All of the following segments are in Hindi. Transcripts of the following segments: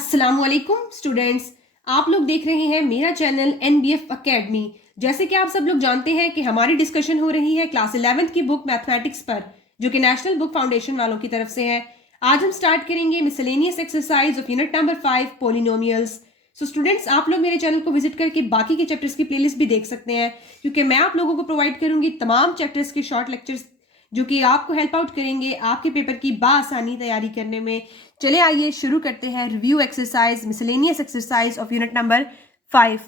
अस्सलामुअलैकुम स्टूडेंट्स, आप लोग देख रहे हैं मेरा चैनल NBF अकेडमी। जैसे कि आप सब लोग जानते हैं कि हमारी डिस्कशन हो रही है क्लास 11th की बुक मैथमेटिक्स पर, जो कि नेशनल बुक फाउंडेशन वालों की तरफ से है। आज हम स्टार्ट करेंगे miscellaneous exercise of unit number 5 polynomials. So students, आप लोग मेरे चैनल को विजिट करके बाकी के चैप्टर्स की प्लेलिस्ट भी देख सकते हैं, क्योंकि मैं आप लोगों को प्रोवाइड करूंगी तमाम चैप्टर्स के शॉर्ट लेक्चर्स जो कि आपको हेल्प आउट करेंगे आपके पेपर की बासानी तैयारी करने में। चले आइए शुरू करते हैं review exercise miscellaneous exercise of unit number 5।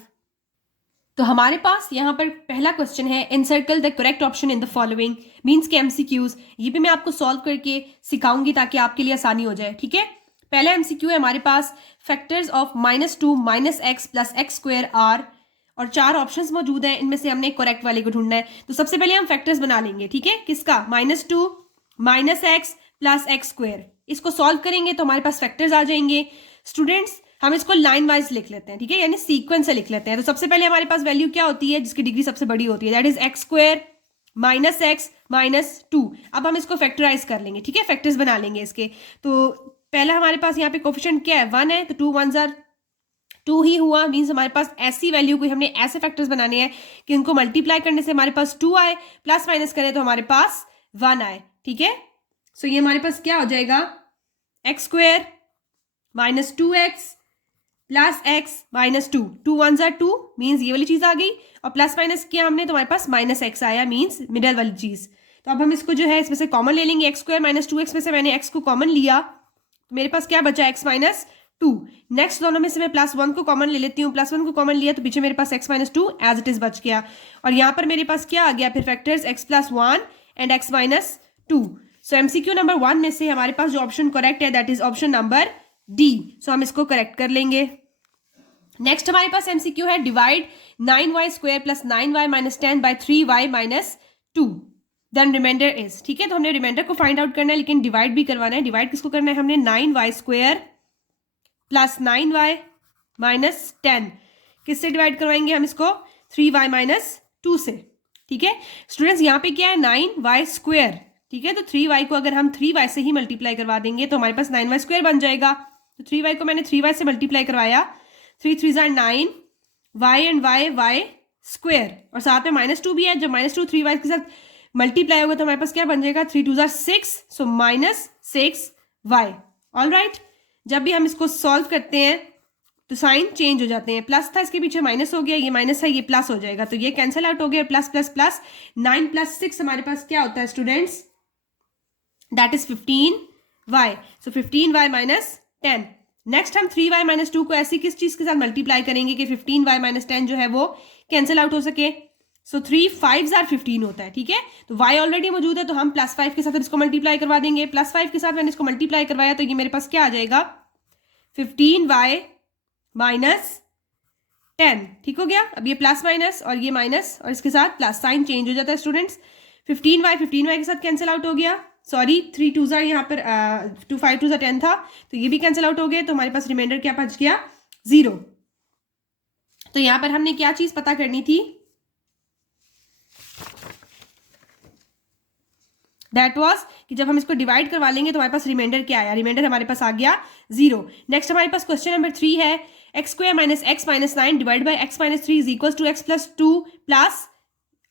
तो हमारे पास यहाँ पर पहला क्वेश्चन है, encircle the correct option in the following. Means के MCQs, ये भी मैं आपको सॉल्व करके सिखाऊंगी ताकि आपके लिए आसानी हो जाए। ठीक है, पहला MCQ है हमारे पास, factors of -2 -x + x² are, और 4 ऑप्शंस मौजूद हैं, इनमें से हमने करेक्ट वाले को ढूंढना है। तो सबसे पहले हम फैक्टर्स बना लेंगे। ठीक है, किसका? -2 -x + x²। इसको सॉल्व करेंगे तो हमारे पास फैक्टर्स आ जाएंगे। स्टूडेंट्स, हम इसको लाइन वाइज लिख लेते हैं, ठीक है, यानी सीक्वेंस से लिख लेते हैं। तो सबसे पहले हमारे पास वैल्यू क्या होती है जिसकी डिग्री सबसे बड़ी होती है, दैट इज x² -x -2। अब हम इसको फैक्टराइज कर लेंगे। ठीक है, फैक्टर्स बना लेंगे इसके। तो पहला हमारे पास यहाँ पे कोफिशिएंट क्या है, 1 है, तो 2 1s are 2 ही हुआ। मीन्स हमारे पास ऐसी वैल्यू को हमने ऐसे फैक्टर्स बनाने हैं कि उनको मल्टीप्लाई करने से हमारे पास 2 आए, प्लस माइनस करें तो हमारे पास 1 आए। ठीक है, सो ये हमारे पास क्या हो जाएगा, x² -2x + x -2। 2 1s are 2, means ये वाली चीज आ गई, और प्लस माइनस किया हमने तो हमारे पास -x आया, मीन्स मिडल वाली चीज। तो अब हम इसको जो है इसमें से कॉमन ले लेंगे। x² -2x में से मैंने x को कॉमन लिया, तो मेरे पास क्या बचा, x -2। नेक्स्ट दोनों में से मैं +1 को कॉमन ले लेती हूँ। +1 को कॉमन लिया तो पीछे मेरे पास x -2 एज इट इज बच गया, और यहाँ पर मेरे पास क्या आ गया, फिर factors x +1 and x -2। So MCQ number 1 में से हमारे पास जो ऑप्शन करेक्ट है that is option number D। So हम इसको करेक्ट कर लेंगे। नेक्स्ट हमारे पास MCQ है, divide 9y² + 9y - 10 by 3y - 2 then remainder is. ठीक है, तो हमने रिमाइंडर को फाइंड आउट करना है, लेकिन डिवाइड भी करवाना है। डिवाइड किसको करना है हमने, 9y² + 9y - 10। किससे डिवाइड करवाएंगे हम इसको, 3y - 2 से। ठीक है स्टूडेंट्स, यहाँ पे क्या है, 9y²। ठीक है, तो 3y को अगर हम 3y से ही मल्टीप्लाई करवा देंगे तो हमारे पास 9y² बन जाएगा। तो 3y को मैंने 3y से मल्टीप्लाई करवाया, 3 3s are 9, y and y² और साथ में -2 भी है। जब -2 3y के साथ मल्टीप्लाई होगा तो हमारे पास क्या बन जाएगा, 3 2s are 6, so -6y। All right, जब भी हम इसको सॉल्व करते हैं तो साइन चेंज हो जाते हैं, प्लस था इसके पीछे माइनस हो गया, ये माइनस है ये प्लस हो जाएगा, तो ये कैंसिल आउट हो गया, प्लस प्लस प्लस। 9 + 6 हमारे पास क्या होता है students, that is 15y। So 15y - 10। Next हम 3y - 2 को ऐसी किस चीज के साथ मल्टीप्लाई करेंगे कि 15y - 10 जो है वो कैंसिल आउट हो सके। सो 3 5s are 15 होता है। ठीक है, तो y ऑलरेडी मौजूद है तो हम +5 के साथ इसको मल्टीप्लाई करवा देंगे। +5 के साथ मैंने इसको मल्टीप्लाई करवाया तो ये मेरे पास क्या आ जाएगा, 15y - 10। ठीक हो गया, अब ये प्लस माइनस और ये माइनस और इसके साथ प्लस, साइन चेंज हो जाता है स्टूडेंट्स। 15y के साथ कैंसिल आउट हो गया, सॉरी 3 2s are यहाँ पर 2 5 2s are 10 था, तो ये भी कैंसिल आउट हो गया, तो हमारे पास रिमाइंडर क्या बच गया, 0। तो यहाँ पर हमने क्या चीज पता करनी थी, दैट वॉज कि जब हम इसको डिवाइड करवा लेंगे तो हमारे पास रिमाइंडर क्या आया, रिमाइंडर हमारे पास आ गया 0। नेक्स्ट हमारे पास क्वेश्चन नंबर 3 है, x² - x - 9 divide by x - 3 is equal to x + 2 plus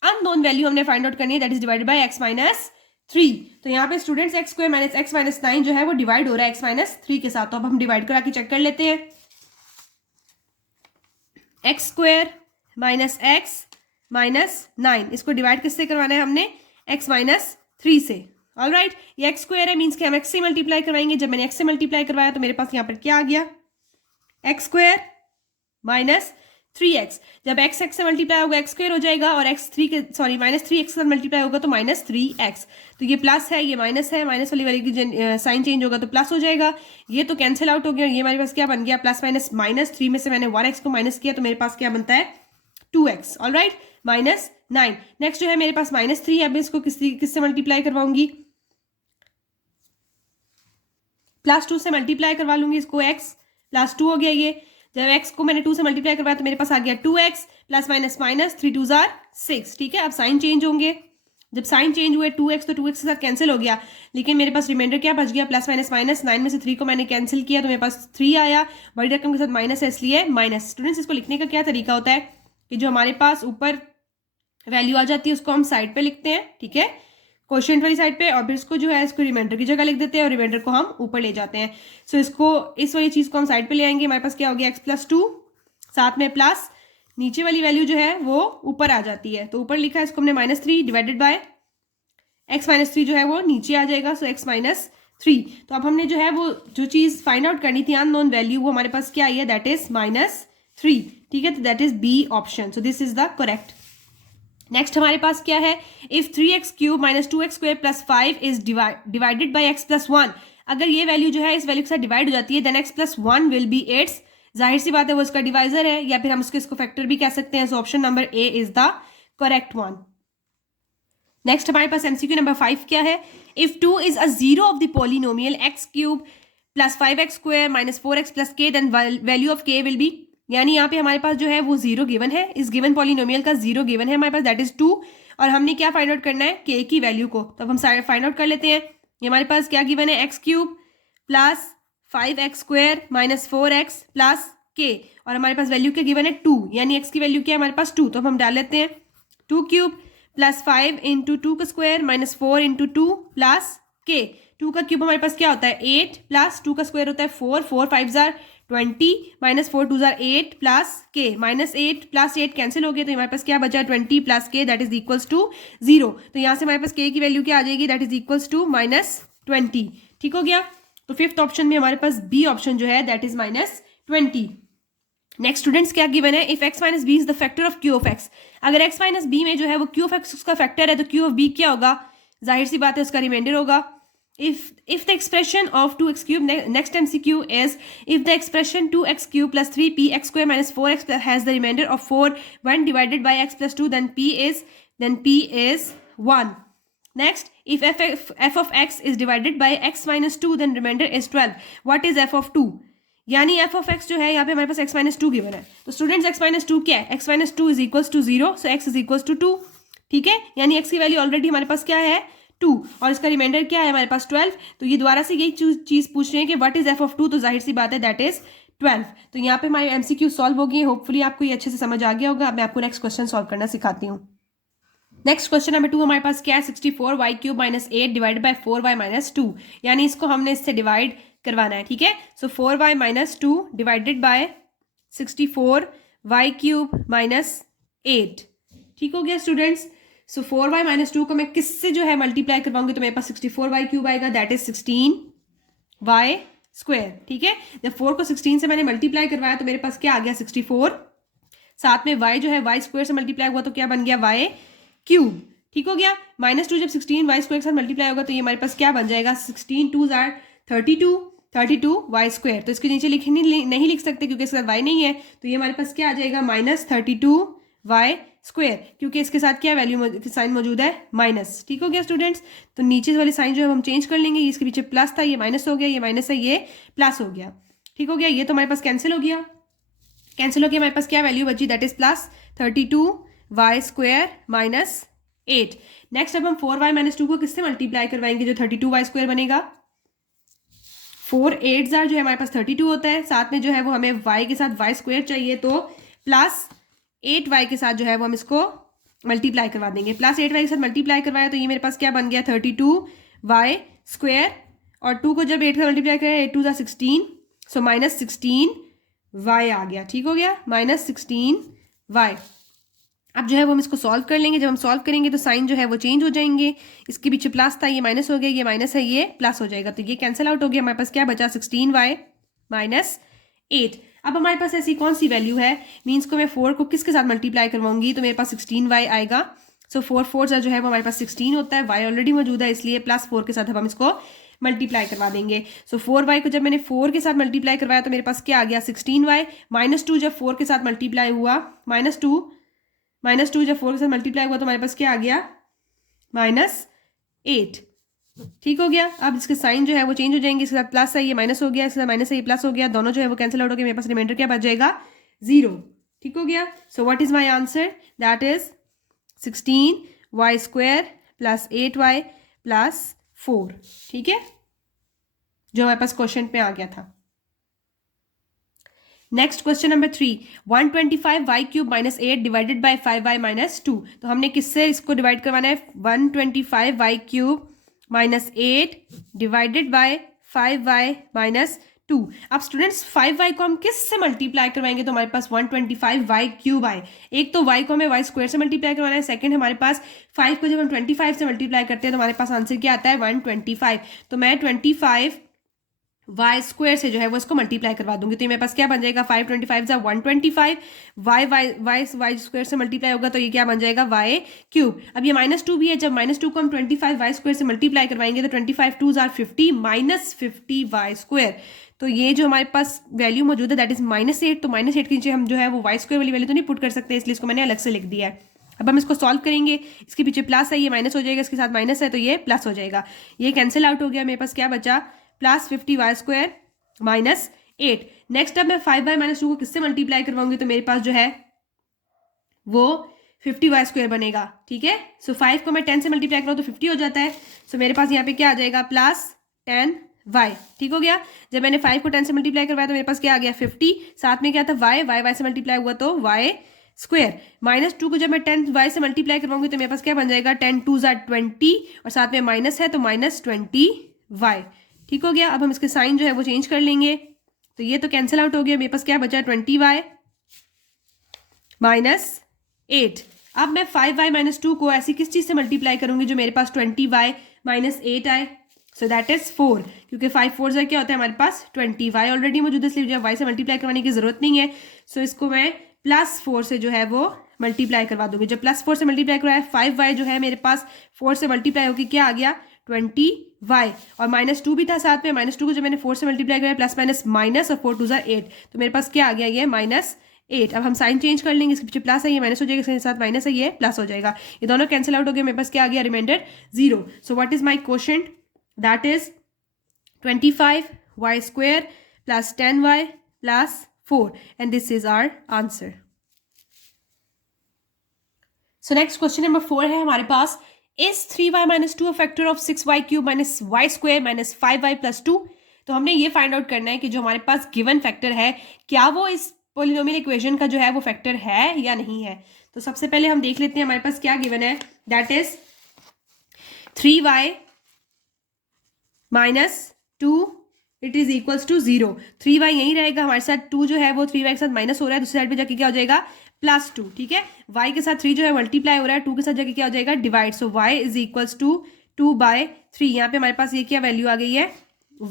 unknown value हमने फाइंड आउट करनी है, that is divided by x - 3। तो यहाँ पे स्टूडेंट्स x² - x - 9 जो है वो डिवाइड हो रहा है x - 3 के साथ, तो अब हम डिवाइड करा के चेक कर लेते हैं। x² - x - 9 इसको डिवाइड किससे करवाना है हमने, x - 3 से। ऑल राइट, ये x² है, मीन्स कि हम x से मल्टीप्लाई करवाएंगे। जब मैंने x से मल्टीप्लाई करवाया तो मेरे पास यहाँ पर क्या आ गया, x² - 3x। जब x से मल्टीप्लाई होगा x² हो जाएगा, और -3x के साथ मल्टीप्लाई होगा तो -3x। तो ये प्लस है ये माइनस है, माइनस वाली की साइन चेंज होगा तो प्लस हो जाएगा, ये तो कैंसिल आउट हो गया। ये हमारे पास क्या बन गया, प्लस माइनस -3 में से मैंने 1x को माइनस किया तो मेरे पास क्या बनता है, 2x। All right, -9। नेक्स्ट जो है मेरे पास -3 है, अब इसको किससे मल्टीप्लाई करवाऊंगी, +2 से मल्टीप्लाई करवा लूंगी इसको, x +2 हो गया। ये जब x को मैंने 2 से मल्टीप्लाई करवाया तो मेरे पास आ गया 2x, plus minus minus, 3 2s are 6। ठीक है, अब साइन चेंज होंगे, जब साइन चेंज हुए 2x तो 2x के साथ कैंसिल हो गया, लेकिन मेरे पास रिमाइंडर क्या बच गया, प्लस माइनस माइनस, 9 में से 3 को मैंने कैंसिल किया तो मेरे पास 3 आया, बड़ी रकम के साथ माइनस है इसलिए माइनस। स्टूडेंट्स इसको लिखने का क्या तरीका होता है कि जो हमारे पास ऊपर वैल्यू आ जाती है उसको हम साइड पे लिखते हैं, ठीक है, क्वोशिएंट वाली साइड पे, और फिर इसको जो है इसको रिमाइंडर की जगह लिख देते हैं और रिमाइंडर को हम ऊपर ले जाते हैं। सो इसको इस वाली चीज़ को हम साइड पे ले आएंगे, हमारे पास क्या हो गया x+2, साथ में प्लस नीचे वाली वैल्यू जो है वो ऊपर आ जाती है, तो ऊपर लिखा है इसको हमने -3 डिवाइडेड बाय x-3 जो है वो नीचे आ जाएगा, सो x-3। तो अब हमने जो है वो जो चीज़ फाइंड आउट करनी थी अननोन वैल्यू, वो हमारे पास क्या आई है, दैट इज -3, ठीक है, तो that is B option, so this is the correct. Next हमारे पास क्या है, if 3x³ - 2x² + 5 is divided by x+1, अगर ये वैल्यू जो है इस वैल्यू के साथ डिवाइड हो जाती है then x+1 will be it's, जाहिर सी बात है वो इसका डिवाइजर है, या फिर हम इसको फैक्टर भी कह सकते हैं, so option number A is the correct one. Next हमारे पास MCQ नंबर 5 क्या है, if 2 is a zero of the polynomial x³ + 5x² - 4x + k then value of k will be, यानी यहाँ पे हमारे पास जो है वो जीरो गिवन है, इस गिवन पॉलिनोमियल का जीरो गिवन है हमारे पास, दैट इज 2, और हमने क्या फाइंड आउट करना है, k की वैल्यू को, तो अब हम फाइंड आउट कर लेते हैं। ये हमारे पास क्या गिवन है, x³ + 5x² - 4x + k, और हमारे पास वैल्यू क्या गिवन है 2, यानी x की वैल्यू क्या है हमारे पास 2, तो हम डाल लेते हैं 2³ + 5 × 2 का स्क्वायर - 4 × 2 + k, 2 का क्यूब हमारे पास क्या होता है 8 + 2 का स्क्वायर होता है 4, 4 5 जार 20 - 4 2 जार 8 + k, -8 + 8 कैंसिल हो गए, तो हमारे पास क्या बचा 20 + k that is equals to 0, तो यहाँ से हमारे पास k की वैल्यू क्या आ जाएगी, दैट इज इक्वल्स टू -20, ठीक हो गया। तो फिफ्थ ऑप्शन में हमारे पास बी ऑप्शन जो है दैट इज -20। नेक्स्ट स्टूडेंट्स क्या गिवन है, if x - b is the factor of q of x, अगर x - b में जो है वो q of x उसका फैक्टर है तो q of b क्या होगा, जाहिर सी बात है उसका रिमाइंडर होगा। if the expression of 2x³, next MCQ is if the expression 2x³ + 3px² - 4x has the remainder of 4 when divided by x+2 then p is 1. Next, if f of x is divided by x - 2 then remainder is 12. What is f of 2? यानी f of x जो है यहाँ पे हमारे पास x - 2 गिवन है, तो स्टूडेंट्स x - 2 क्या है, x - 2 is equals to 0, so x is equals to 2, ठीक है, यानी x की वैल्यू ऑलरेडी हमारे पास क्या है 2, और इसका रिमाइंडर क्या है हमारे पास 12, तो ये दोबारा से यही चीज़ पूछ रहे हैं कि व्हाट इज f of 2, तो जाहिर सी बात है दैट इज 12। तो यहाँ पे हमारे MCQ सॉल्व हो गए, होपफुली आपको ये अच्छे से समझ आ गया होगा। अब मैं आपको नेक्स्ट क्वेश्चन सॉल्व करना सिखाती हूँ। नेक्स्ट क्वेश्चन नंबर 2 हमारे पास क्या है, 64y³ - 8 डिवाइडेड बाय 4y - 2, यानी इसको हमने इससे डिवाइड करवाना है, ठीक है, सो 4y - 2 डिवाइडेड बाय 64y³ - 8, ठीक हो गया स्टूडेंट्स। सो 4y - 2 को मैं किससे जो है मल्टीप्लाई करवाऊंगी, तो मेरे पास 64y³ आएगा, दैट इज 16y², ठीक है, जब 4 को 16 से मैंने मल्टीप्लाई करवाया तो मेरे पास क्या आ गया 64, साथ में y जो है y² से मल्टीप्लाई हुआ तो क्या बन गया y³, ठीक हो गया। -2 जब 16y² के साथ मल्टीप्लाई होगा तो ये हमारे पास क्या बन जाएगा 16 2 जार 32y², तो इसके नीचे नहीं लिख सकते क्योंकि इसके साथ y नहीं है, तो ये हमारे पास क्या आ जाएगा -32y², क्योंकि इसके साथ क्या वैल्यू साइन मौजूद है माइनस, ठीक हो गया स्टूडेंट्स। तो नीचे वाली साइन जो है हम चेंज कर लेंगे, इसके पीछे प्लस था ये माइनस हो गया, ये माइनस है ये प्लस हो गया, ठीक हो गया, ये तो हमारे पास कैंसिल हो गया, हमारे पास क्या वैल्यू बची, दैट इज +32y² - 8। नेक्स्ट अब हम 4y - 2 को किससे मल्टीप्लाई करवाएंगे, जो 32y² बनेगा, 4 8 जार जो है हमारे पास 32 होता है, साथ में जो है वो हमें y के साथ y² चाहिए, तो +8y के साथ जो है वो हम इसको मल्टीप्लाई करवा देंगे, +8y के साथ मल्टीप्लाई करवाया तो ये मेरे पास क्या बन गया 32y², और 2 को जब 8 का मल्टीप्लाई करें 8 2 जार 16, सो -16y आ गया, ठीक हो गया, -16y। अब जो है वो हम इसको सॉल्व कर लेंगे, जब हम सॉल्व करेंगे तो साइन जो है वो चेंज हो जाएंगे, इसके पीछे प्लस था ये माइनस हो गया, ये माइनस है ये प्लस हो जाएगा, तो ये कैंसिल आउट हो गया, हमारे पास क्या बचा 16y - 8। अब हमारे पास ऐसी कौन सी वैल्यू है, मीन्स को मैं 4 को किसके साथ मल्टीप्लाई करवाऊंगी, तो मेरे पास 16y आएगा, सो 4 4 जो है वो हमारे पास 16 होता है, y ऑलरेडी मौजूद है इसलिए +4 के साथ अब हम इसको मल्टीप्लाई करवा देंगे। सो 4y को जब मैंने 4 के साथ मल्टीप्लाई करवाया तो मेरे पास क्या आ गया 16y, -2 जब 4 के साथ मल्टीप्लाई हुआ, -2 जब 4 के साथ मल्टीप्लाई हुआ तो हमारे पास क्या आ गया -8, ठीक हो गया। अब इसके साइन जो है वो चेंज हो जाएंगे, इसके साथ प्लस है ये माइनस हो गया, इसके साथ माइनस है ये प्लस हो गया, दोनों जो है वो कैंसिल आउट हो गए, मेरे पास रिमाइंडर क्या बच जाएगा 0, ठीक हो गया। सो what is my answer, that is 16y² plus 8y plus 4, ठीक है, जो हमारे पास क्वेश्चन पे आ गया था। Next question number 3, 125y cube minus 8 divided by 5y minus 2। तो हमने किससे इसको डिवाइड करवाना है? 125y cube minus 8 divided by 5y minus 2। अब स्टूडेंट्स 5y को हम किस से मल्टीप्लाई करवाएंगे? तो हमारे पास 125y क्यूब आए। एक तो y को हमें y स्क्वायर से मल्टीप्लाई करवाना है, सेकंड हमारे पास 5 को जब हम 25 से मल्टीप्लाई करते हैं तो हमारे पास आंसर क्या आता है? 125। तो मैं 25 y स्क्वायर से जो है वो इसको मल्टीप्लाई करवा दूंगी, तो ये मेरे पास क्या बन जाएगा? 525 जा 125, y स्क्वायर से मल्टीप्लाई होगा तो ये क्या बन जाएगा? y cube. अब ये -2 भी है, जब -2 को हम 25 y स्क्वायर से मल्टीप्लाई करवाएंगे तो 25 2 जार 50 माइनस 50 y स्क्वायर। तो ये जो हमारे पास वैल्यू मौजूद है दैट इज -8, तो -8 के नीचे हम जो है वो y स्क्वायर वाली वैल्यू तो नहीं पुट कर सकते, इसलिए इसको मैंने अलग से लिख दिया है। अब हम इसको सॉल्व करेंगे, इसके पीछे प्लस है, ये माइनस हो जाएगा, इसके साथ माइनस है तो ये प्लस हो जाएगा, ये कैंसिल आउट हो गया। मेरे पास क्या बचा? Plus 50y square minus 8। Next अब मैं 5y माइनस 2 को किससे मल्टीप्लाई करवाऊंगी? तो मेरे पास जो है वो 50y स्क्वायर बनेगा, ठीक है। सो 5 को मैं 10 से मल्टीप्लाई करूँ तो 50 हो जाता है। सो मेरे पास यहाँ पे क्या आ जाएगा? प्लस 10y, ठीक हो गया। जब मैंने 5 को 10 से मल्टीप्लाई करवाया तो मेरे पास क्या आ गया? 50, साथ में क्या था? y से मल्टीप्लाई हुआ तो y स्क्वायर। -2 को जब मैं 10y से मल्टीप्लाई करवाऊंगी तो मेरे पास क्या बन जाएगा? 10 2 जार 20 और साथ में माइनस है तो -20y, ठीक हो गया। अब हम इसके साइन जो है वो चेंज कर लेंगे, तो ये तो कैंसिल आउट हो गया। मेरे पास क्या बचा? 20y minus 8। अब मैं 5y माइनस 2 को ऐसी किस चीज़ से मल्टीप्लाई करूंगी जो मेरे पास 20y माइनस 8 आए? सो दैट इज 4, क्योंकि 5 4 क्या होता है हमारे पास? 20y ऑलरेडी मौजूद है, इसलिए मुझे y से मल्टीप्लाई करवाने की जरूरत नहीं है। सो इसको मैं +4 से जो है वो मल्टीप्लाई करवा दूंगी। जब +4 से मल्टीप्लाई करवाया 5y जो है मेरे पास 4 से मल्टीप्लाई होकर क्या आ गया? 20y, और -2 भी था साथ में। -2 को जब मैंने 4 से मल्टीप्लाई कराया प्लस माइनस माइनस और 4 2 जार 8, तो मेरे पास क्या आ गया? ये -8। अब हम साइन चेंज कर लेंगे, इसके पीछे प्लस है ये माइनस हो जाएगा, इसके साथ माइनस है ये प्लस हो जाएगा, ये दोनों कैंसिल आउट हो गए। मेरे पास क्या आ गया? Remainder 0। So what is my quotient? That is 25y square plus 10y plus 4, and this is our answer. So next question number 4 है हमारे पास, is 3y minus 2 factor of 6y cube minus y square minus 5y plus 2। तो हमने ये फाइंड आउट करना है कि जो हमारे पास गिवन फैक्टर है क्या वो इस पोलिनोमियल इक्वेशन का जो है वो फैक्टर है या नहीं है। तो सबसे पहले हम देख लेते हैं हमारे पास क्या गिवन है, that is 3y minus 2 it is equals to 0। 3y यही रहेगा हमारे साथ, 2 जो है वो 3y के साथ माइनस हो रहा है, दूसरी साइड पे जाके क्या हो जाएगा? +2, ठीक है। y के साथ 3 जो है मल्टीप्लाई हो रहा है, 2 के साथ जाके क्या हो जाएगा? Divide. So y is equals to 2/3। यहाँ पे हमारे पास ये क्या वैल्यू आ गई है?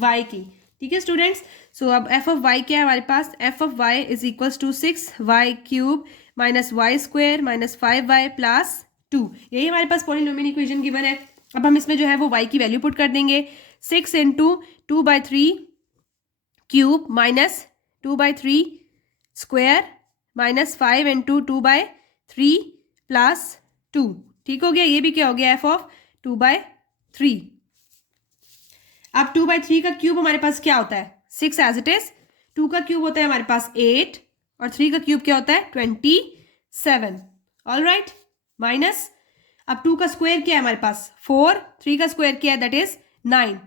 y की, ठीक है स्टूडेंट्स। सो अब f ऑफ y क्या है हमारे पास? f of y is equals to 6y cube minus y square minus 5y plus 2। यही हमारे पास पॉलिनोमियल इक्वेशन गिवन है। अब हम इसमें जो है वो y की वैल्यू पुट कर देंगे, 6 into 2/3 cube minus 2/3 square minus 5 into 2/3 plus 2, ठीक हो गया। ये भी क्या हो गया? f of 2/3। अब 2/3 का क्यूब हमारे पास क्या होता है? 6 एज इट इज। 2 का क्यूब होता है हमारे पास 8 और 3 का क्यूब क्या होता है? 27। ऑल राइट, माइनस अब 2 का स्क्वायर क्या है हमारे पास? 4। 3 का स्क्वायर क्या है? That is 9।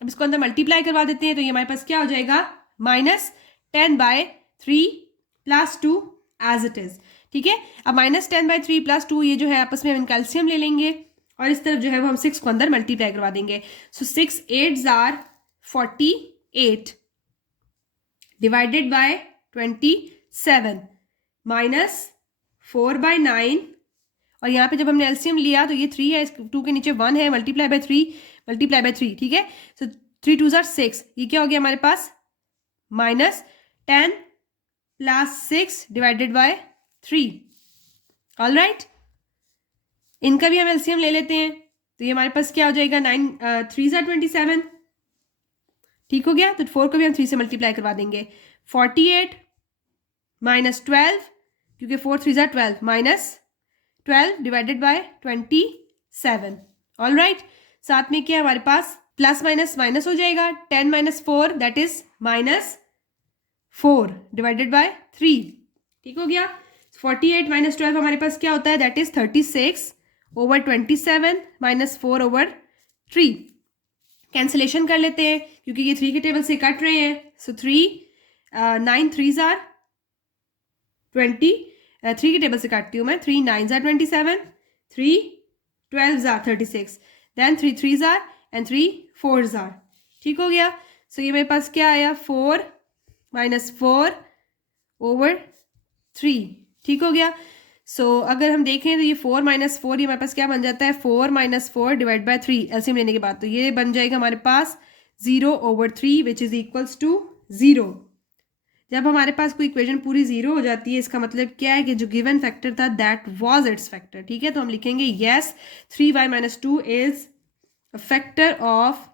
अब इसको अंदर मल्टीप्लाई करवा देते हैं तो ये हमारे पास क्या हो जाएगा? -10/3 प्लस 2 एज इट इज, ठीक है। अब -10/3 प्लस 2 ये जो है आपस में हम कैल्शियम ले लेंगे और इस तरफ जो है वो हम 6 को अंदर मल्टीप्लाई करवा देंगे। सो 6 8 जार 48 डिवाइडेड बाय 27 माइनस 4/9, और यहाँ पे जब हमने एलसीएम लिया तो ये 3 है, 2 के नीचे 1 है, मल्टीप्लाई बाय 3, ठीक है। सो 3 2 जार 6, ये क्या हो गया हमारे पास? -10 plus 6 divided by 3। All right, इनका भी हम एलसीएम ले लेते हैं तो ये हमारे पास क्या हो जाएगा? 3 जार 27, ठीक हो गया। तो 4 को भी हम 3 से मल्टीप्लाई करवा देंगे, 48 माइनस 12, क्योंकि 4 3 jar 12 minus 12 divided by 27। All right, साथ में क्या है हमारे पास? प्लस माइनस माइनस हो जाएगा, 10 minus 4 that is -4 divided by 3, ठीक हो गया। 48 माइनस 12 हमारे पास क्या होता है? That is 36 over 27 minus 4 over 3। Cancellation कर लेते हैं क्योंकि ये 3 के टेबल से कट रहे हैं। सो 9 3s आर 20, 3 के टेबल से काटती हूँ मैं। 3 9s are 27, 3 12s are 36, then 3 3s are and 3 4s are. ठीक हो गया। सो ये मेरे पास क्या आया, 4 माइनस 4 ओवर 3। ठीक हो गया। सो अगर हम देखें तो ये 4 माइनस 4, ये हमारे पास क्या बन जाता है, 4 माइनस 4 डिवाइड बाय 3 एलसीएम लेने के बाद, तो ये बन जाएगा हमारे पास 0 over 3 which is equals to 0। जब हमारे पास कोई इक्वेशन पूरी 0 हो जाती है, इसका मतलब क्या है कि जो गिवन फैक्टर था दैट वाज इट्स फैक्टर। ठीक है, तो हम लिखेंगे yes 3y minus 2 is a factor of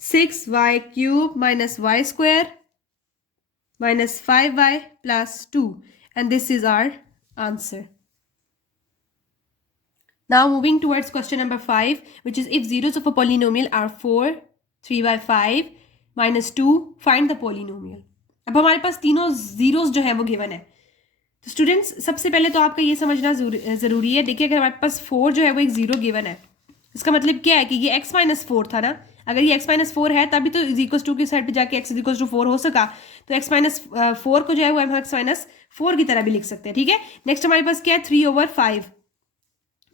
6y cube minus y square minus 5y plus 2, and this is our answer. Now moving towards question number 5, which is if zeros of a polynomial are 4, 3 by 5 minus 2, find the polynomial. अब हमारे पास तीनों जीरोस जो है वो गिवन है। तो स्टूडेंट्स सबसे पहले तो आपका ये समझना ज़रूरी है। देखिए अगर हमारे पास 4 जो है वो एक ज़ीरो गिवन है, इसका मतलब क्या है कि ये x माइनस 4 था ना। अगर ये x माइनस 4 है तभी तो इज इक्वल टू की साइड पे जाके x इज इक्वल टू 4 हो सका। तो x माइनस 4 को जो है वो हम x माइनस 4 की तरह भी लिख सकते हैं। ठीक है, नेक्स्ट हमारे पास क्या है, 3 ओवर 5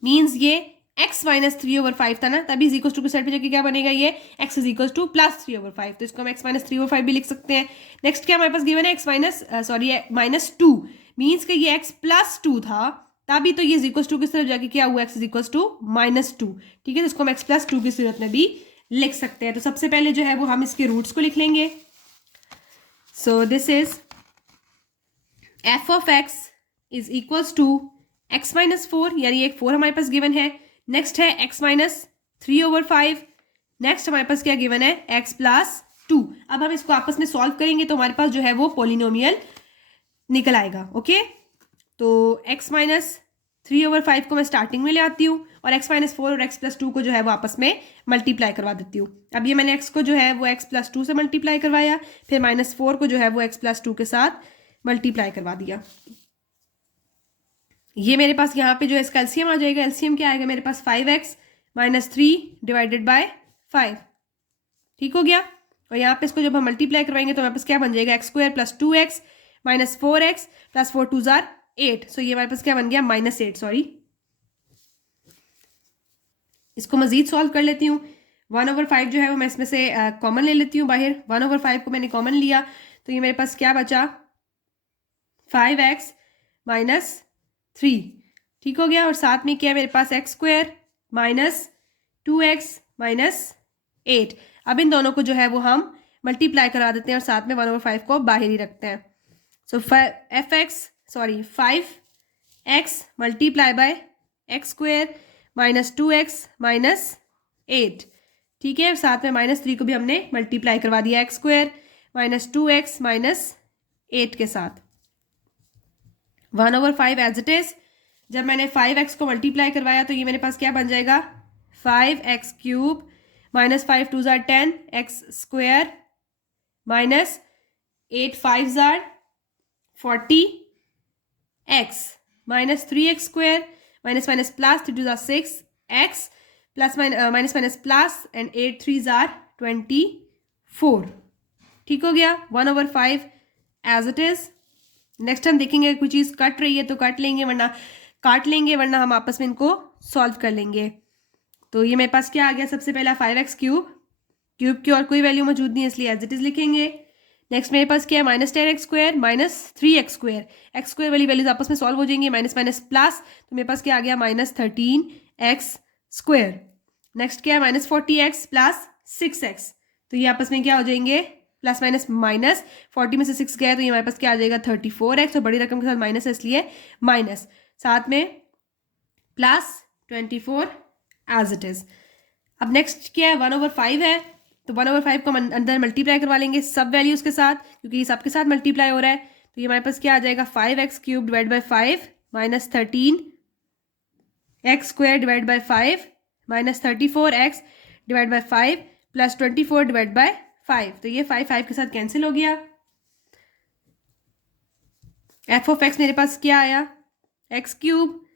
मीन्स ये x माइनस 3 ओवर 5 था ना, तभी इज इक्वल टू की साइड पे जाके क्या बनेगा, ये x is equal two plus 3 over 5। तो इसको हम x माइनस 3 ओवर 5 भी लिख सकते हैं। नेक्स्ट क्या हमारे पास गिवन है, x माइनस माइनस 2 मीन्स कि ये x प्लस 2 था, तभी तो ये इज इक्वल टू की तरफ जाके क्या हुआ, x is equal to minus 2। ठीक है, तो इसको हम x प्लस 2 की सूरत में भी लिख सकते हैं। तो सबसे पहले जो है वो हम इसके रूट्स को लिख लेंगे। So this is f of x is equals to x minus 4, यानी एक 4 हमारे पास गिवन है। नेक्स्ट है x माइनस 3 ओवर 5। नेक्स्ट हमारे पास क्या गिवन है, x प्लस 2। अब हम इसको आपस में सॉल्व करेंगे तो हमारे पास जो है वो पोलिनोमियल निकल आएगा। ओके, तो x माइनस 3 ओवर 5 को मैं स्टार्टिंग में ले आती हूँ और x माइनस 4 और x प्लस 2 को जो है वो आपस में मल्टीप्लाई करवा देती हूँ। अब ये मैंने x को जो है वो x प्लस 2 से मल्टीप्लाई करवाया, फिर माइनस 4 को जो है वो x प्लस 2 के साथ मल्टीप्लाई करवा दिया। ये मेरे पास यहाँ पे जो है इसका एलसीएम आ जाएगा। एलसीएम क्या आएगा मेरे पास, 5x माइनस 3 डिवाइडेड बाय 5। ठीक हो गया। और यहाँ पे इसको जब हम मल्टीप्लाई करवाएंगे तो हमारे पास क्या बन जाएगा, x square plus 2x minus 4x plus 4 2 jar 8। सो ये हमारे पास क्या बन गया, माइनस 8। सॉरी, इसको मजीद सॉल्व कर लेती हूँ। 1 ओवर 5 जो है वो मैं इसमें से कॉमन ले लेती हूँ बाहर। 1 ओवर 5 को मैंने कॉमन लिया तो ये मेरे पास क्या बचा, 5x माइनस 3। ठीक हो गया। और साथ में क्या है मेरे पास, x square minus 2x minus 8। अब इन दोनों को जो है वो हम मल्टीप्लाई करा देते हैं और साथ में 1 ओवर 5 को बाहर ही रखते हैं। सो 5x multiply by x square minus 2x minus 8। ठीक है, साथ में माइनस 3 को भी हमने मल्टीप्लाई करवा दिया x square minus 2x minus 8 के साथ। 1 ओवर 5 एज इट इज। जब मैंने 5x को मल्टीप्लाई करवाया तो ये मेरे पास क्या बन जाएगा, 5x क्यूब माइनस 5 2 जार 10 x स्क्वायर माइनस 8 5 जार 40 x minus 3x square minus minus plus 3 2 जार 6 x plus minus minus plus and 8 3 जार 24। ठीक हो गया। 1 over 5 as it is. Next हम देखेंगे कोई चीज़ कट रही है तो काट लेंगे, वरना काट लेंगे, वरना हम आपस में इनको सॉल्व कर लेंगे। तो ये मेरे पास क्या आ गया, सबसे पहला 5x क्यूब की और कोई वैल्यू मौजूद नहीं है इसलिए एज इट इज लिखेंगे। नेक्स्ट मेरे पास क्या है, minus 10x square minus 3x square. X square वाली वैल्यूज आपस में सॉल्व हो जाएंगी, माइनस माइनस प्लस, तो मेरे पास क्या आ गया, माइनस 13x स्क्वायर। नेक्स्ट क्या है, माइनस 40x प्लस 6x, तो ये आपस में क्या हो जाएंगे, प्लस माइनस माइनस, 40 में से 6 गया तो ये हमारे पास क्या आ जाएगा 34x, और बड़ी रकम के साथ माइनस है इसलिए माइनस, साथ में प्लस 24 एज इट इज। अब नेक्स्ट क्या है, 1 ओवर 5 है, तो 1 ओवर 5 को अंदर मल्टीप्लाई करवा लेंगे सब वैल्यूज के साथ, क्योंकि ये सबके साथ मल्टीप्लाई हो रहा है। तो ये हमारे पास क्या आ जाएगा, 5x cube divide by 5 minus 13x square divide by 5 minus 34x divide by 5 plus 24 divide by 5। तो ये 5 के साथ कैंसिल हो गया। f ऑफ x मेरे पास क्या आया, x cube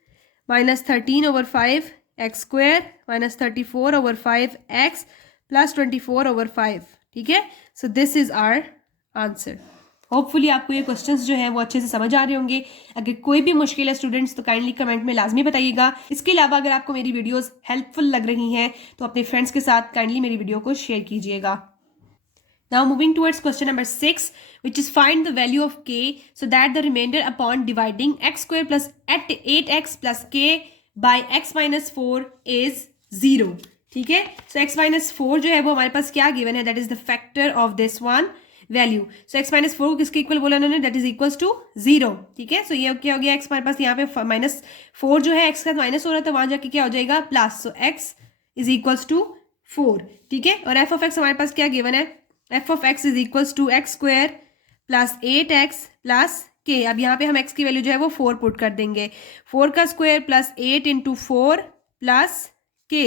-13/5 x square -34/5 x +24/5। ठीक है, so this is our answer. Hopefully आपको ये क्वेश्चंस जो हैं वो अच्छे से समझ आ रहे होंगे। अगर कोई भी मुश्किल है स्टूडेंट्स तो काइंडली कमेंट में लाजमी बताइएगा। इसके अलावा अगर आपको मेरी वीडियोस हेल्पफुल लग रही हैं तो अपने फ्रेंड्स के साथ काइंडली मेरी वीडियो को शेयर कीजिएगा। Now moving towards question number 6, which is find the value of k so that the remainder upon dividing x square plus 8x plus k by x minus 4 is 0। ठीक है, so x minus 4 जो है वो हमारे पास क्या गिवन है, that is the factor of this one value. So x minus 4 को किसके इक्वल बोला उन्होंने, दैट इज इक्वल्स टू 0। ठीक है, सो ये क्या हो गया, x हमारे पास यहाँ पे -4 जो है x का माइनस हो रहा था, वहां जाके क्या हो जाएगा plus. So x is equals to 4। ठीक है, और f ऑफ x हमारे पास क्या गिवन है, f of x is equals to x square plus 8x plus k। अब यहाँ पे हम x की वैल्यू जो है वो 4 पुट कर देंगे। 4 का square plus 8 into 4 plus k।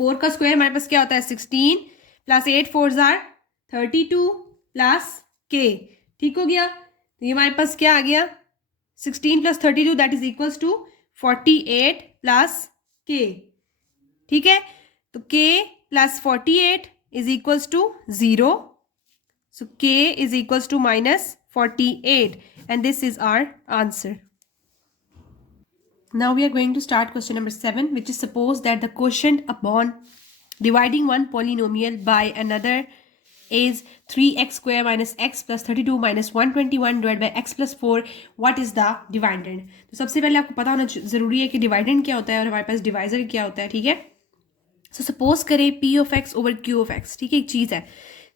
4 का स्क्वायर हमारे पास क्या होता है 16 प्लस 8 4 आर 32 प्लस k। ठीक हो गया, तो ये हमारे पास क्या आ गया 16 plus 32 that is equals to 48 plus k। ठीक है, तो k plus 48 is equals to 0. So k is equals to -48 and this is our answer. Now we are going to start question number 7, which is suppose that the quotient upon dividing one polynomial by another is 3x square minus x plus 32 minus 121 divided by x plus 4. What is the dividend? तो सबसे पहले आपको पता होना जरूरी है कि डिवाइडेंड क्या होता है और हमारे पास डिवाइजर क्या होता है। ठीक है, सो सपोज करें p of x over q of x। ठीक है, एक चीज़ है,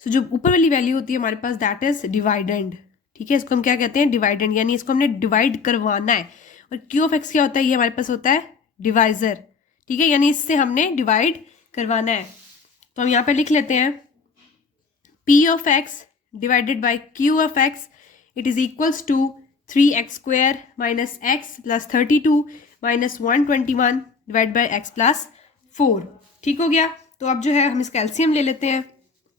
सो जो ऊपर वाली वैल्यू होती है हमारे पास दैट इज डिवाइडेंड। ठीक है, इसको हम क्या कहते हैं डिवाइडेंड, यानी इसको हमने डिवाइड करवाना है। और q ऑफ x क्या होता है, ये हमारे पास होता है डिवाइजर। ठीक है, यानी इससे हमने डिवाइड करवाना है। तो हम यहाँ पे लिख लेते हैं p of x divided by q of x, it is equals to 3x square minus x plus 32 minus 121 divide by x plus 4। ठीक हो गया, तो अब जो है हम इसका एलसीएम ले लेते हैं।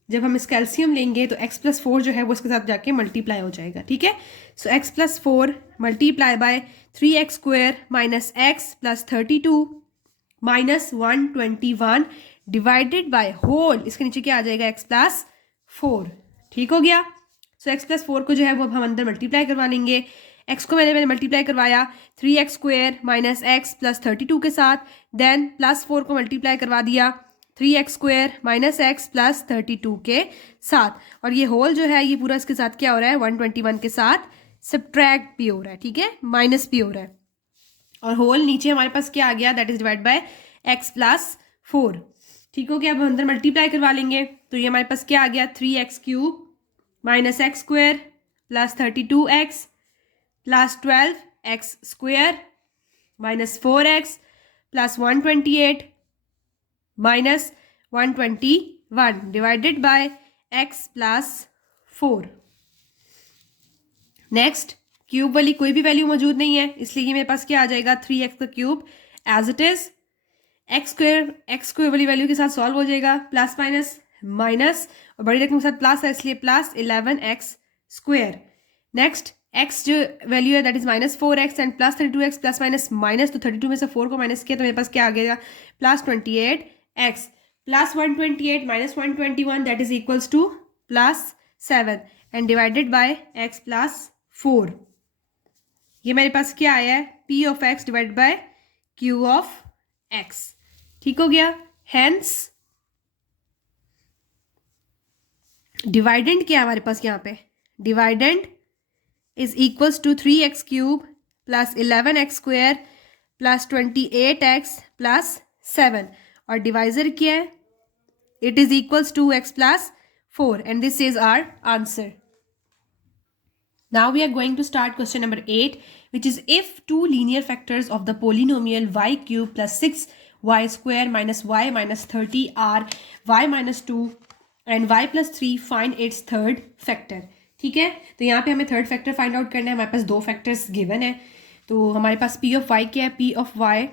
जब हम इसका एलसीएम लेंगे तो x प्लस 4 जो है वो इसके साथ जाके मल्टीप्लाई हो जाएगा। ठीक है, so x plus 4 multiply by 3x square minus x plus 32 minus 121 divided by whole, इसके नीचे क्या आ जाएगा x प्लस 4। ठीक हो गया, सो x प्लस 4 को जो है वो हम अंदर मल्टीप्लाई करवा लेंगे। x को मैंने मल्टीप्लाई करवाया 3x square minus x plus 32 के साथ, देन प्लस 4 को मल्टीप्लाई करवा दिया 3x square minus x plus 32 के साथ, और ये होल जो है ये पूरा इसके साथ क्या हो रहा है 121 के साथ सब्ट्रैक्ट भी हो रहा है। ठीक है, माइनस भी हो रहा है, और होल नीचे हमारे पास क्या आ गया that is divide by x plus 4। ठीक हो गया, अब हम अंदर मल्टीप्लाई करवा लेंगे तो ये हमारे पास क्या आ गया 3x cube minus x square plus 32x plus 12x square minus 4x plus 128 minus 121 divided bye x plus 4। Next, cube वाली कोई भी वैल्यू मौजूद नहीं है, इसलिए ये मेरे पास क्या आ जाएगा 3x का cube as it is, x square वाली वैल्यू के साथ सॉल्व हो जाएगा, प्लस माइनस माइनस और बड़ी रकम के साथ प्लस है इसलिए plus 11x square. Next, x जो वैल्यू है that is -4x and plus 32x plus minus minus, तो 32 में से 4 को माइनस किया तो मेरे पास क्या आ गया plus 28x plus 128 minus 121 that is equals two plus 7 and divided by x plus 4। ये मेरे पास क्या आया है p of x divided by q of x। ठीक हो गया, हेंस डिवाइडेंड क्या है हमारे पास यहाँ पे, dividend is equals to 3x cube plus 11x square plus 28x plus 7, और डिवाइजर क्या है it is equals to x plus 4 and this is our answer. Now we are going to start question number 8, which is if two linear factors of the polynomial y cube plus 6y square minus y minus 30 are y minus 2 and y plus 3, find its third factor। ठीक है, तो यहाँ पे हमें थर्ड फैक्टर फाइंड आउट करना है। हमारे पास दो फैक्टर्स गिवन है, तो हमारे पास p ऑफ y क्या है, p of y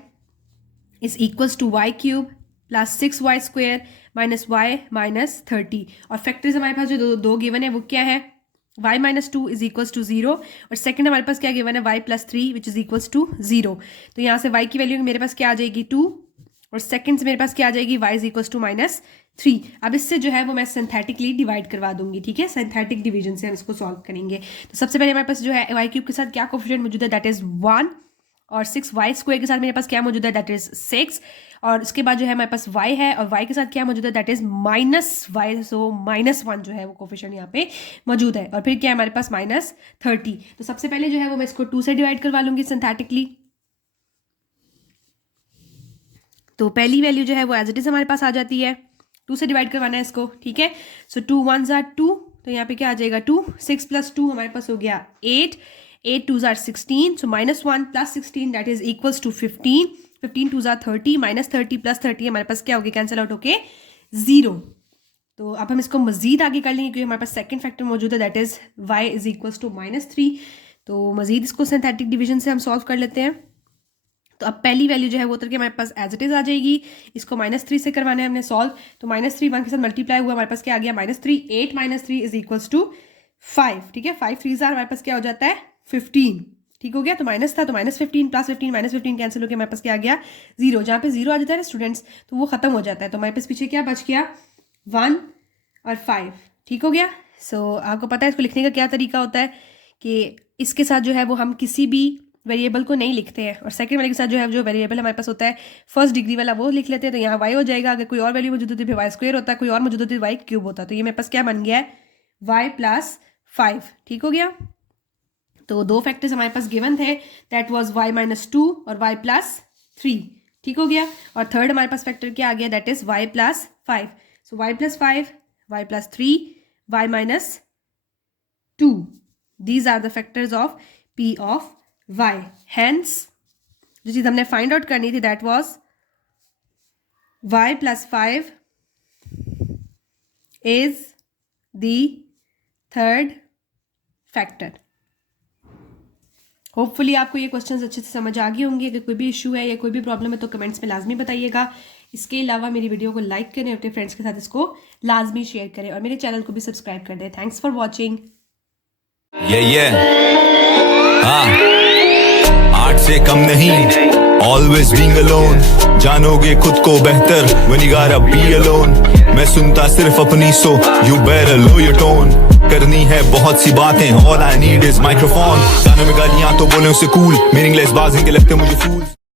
is equals to y cube plus 6y square minus y minus 30, और फैक्टर्स हमारे पास जो दो गिवन है वो क्या है y minus 2 is equals to 0 और सेकंड हमारे पास क्या गिवन है y plus 3 which is equals to 0। तो यहाँ से y की वैल्यू मेरे पास क्या आ जाएगी 2 और सेकंड से मेरे पास क्या आ जाएगी y is equals to minus 3। अब इससे जो है वो मैं सिंथेटिकली डिवाइड करवा दूंगी, ठीक है, सिंथेटिक डिवीजन से हम इसको सॉल्व करेंगे। तो सबसे पहले हमारे पास जो है y क्यूब के साथ क्या कोफिशिएंट मौजूद है, दैट इज 1 और 6y स्क्वायर के साथ मेरे पास क्या मौजूद है, दैट इज 6 और उसके बाद जो है हमारे पास y है और y के साथ क्या मौजूद है, दैट इज माइनस y, सो -1 जो है वो कोफिशिएंट यहाँ पे मौजूद है और फिर क्या है हमारे पास -30। तो सबसे पहले जो है वो मैं इसको 2 से डिवाइड करवा लूंगी सिंथेटिकली। तो पहली वैल्यू जो है वो एज इट इज हमारे पास आ जाती है, 2 से डिवाइड करवाना है इसको, ठीक है। सो 2 1s are 2, तो यहाँ पे क्या आ जाएगा 2, 6 प्लस 2 हमारे पास हो गया 8, 8 2s are 16, so -1 plus 16 that is equals to 15, 15 2s are 30, -30 plus 30 हमारे पास क्या होगी, कैंसिल आउट होके 0। तो अब हम इसको मजीद आगे कर लेंगे क्योंकि हमारे पास सेकंड फैक्टर मौजूद है, that is y is equals to -3। तो मजीद इसको सिंथेटिक डिवीजन से हम सॉल्व कर लेते हैं। तो अब पहली वैल्यू जो है वो उतर के हमारे पास एज इट इज आ जाएगी, इसको -3 से करवाना है हमने सॉल्व। तो -3 1 के साथ मल्टीप्लाई हुआ, हमारे पास क्या आ गया -3, 8 -3 इज इक्वल्स टू 5, ठीक है। 5 3s are हमारे पास क्या हो जाता है 15, ठीक हो गया। तो माइनस था तो -15 प्लस 15 -15 कैंसिल होकर हमारे पास क्या आ गया 0। जहाँ पे 0 आ जाता है ना स्टूडेंट्स तो वो खत्म हो जाता है। तो हमारे पास पीछे क्या बच गया 1 और 5, ठीक हो गया। सो आपको पता है इसको लिखने का क्या तरीका होता है कि इसके साथ जो है वो हम किसी भी वेरिएबल को नहीं लिखते हैं और सेकंड वाले के साथ जो है जो वेरिएबल हमारे पास होता है फर्स्ट डिग्री वाला वो लिख लेते हैं। तो यहाँ y हो जाएगा, अगर कोई और वैल्यू मौजूद होती है फिर y स्क्वायर होता है, कोई और मौजूद होती है y क्यूब होता है। तो ये मेरे पास क्या बन गया है y प्लस 5, ठीक हो गया। तो 2 फैक्टर्स हमारे पास गिवन थे, दैट वाज y माइनस 2 और y प्लस 3, ठीक हो गया। और थर्ड हमारे पास फैक्टर क्या आ गया, that is y plus 5। So y plus 5, y plus 3, y minus 2, these are the factors of p of y। Hence जो चीज हमने फाइंड आउट करनी थी that was y plus 5 is the third factor. Hopefully आपको ये क्वेश्चंस अच्छे से समझ आ गए होंगे। अगर कोई भी इशू है या कोई भी प्रॉब्लम है तो कमेंट्स में लाजमी बताइएगा। इसके अलावा मेरी वीडियो को लाइक करें, अपने फ्रेंड्स के साथ इसको लाजमी शेयर करें और मेरे चैनल को भी सब्सक्राइब कर दें। Thanks for watching. आर्ट से कम नहीं, ऑलवेज बीइंग अलोन, जानोगे खुद को बेहतर when you gotta be alone। मैं सुनता सिर्फ अपनी सो you better lower your tone। करनी है बहुत सी बातें, all I need is microphone। गानों में गालियां तो बोले उसे कूल, मीनिंगलेस बात इनके लगते मुझे फूल।